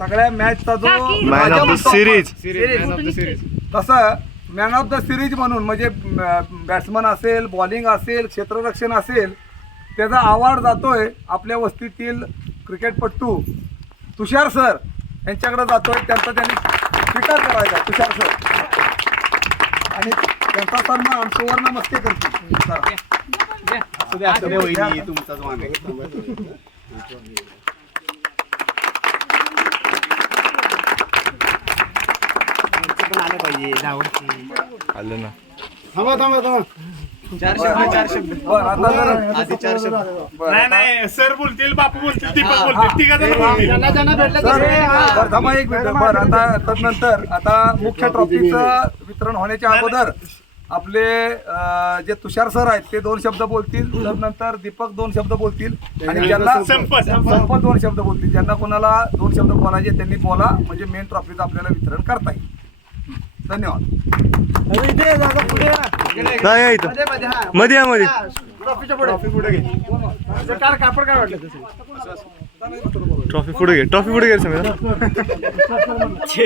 सगळ्या मॅचचा जो man of the series तसं मॅन ऑफ द सिरीज म्हणून म्हणजे बॅट्समन असेल, बॉलिंग असेल, क्षेत्ररक्षण असेल, त्याचा अवॉर्ड जातोय आपल्या वस्तीतील क्रिकेटपटू तुषार सर यांच्याकडे जातोय. त्यांचा त्यांनी स्वीकार करायचा तुषार सर आणि त्यांचा सन्मान सुवर्ण मस्ते करतील. आलं ना. नाही सर बोलतील, बापू बोलतील, दीपक बोलतील, तिघांजण बोलतील. थांबा एक मिनिट. बरं आता तदनंतर आता मुख्य ट्रॉफीचं वितरण होण्याच्या अगोदर आपले जे तुषार सर आहेत ते 2 शब्द बोलतील. तदनंतर दीपक 2 शब्द बोलतील आणि ज्यांना संपत 2 शब्द बोलतील. ज्यांना कोणाला 2 शब्द बोलायचे त्यांनी बोला, म्हणजे मेन ट्रॉफीचं आपल्याला वितरण करता येईल. धन्यवाद. नाही इथं मध्ये या मध्ये. ट्रॉफी पुढे घे, ट्रॉफी पुढे घे सगळं.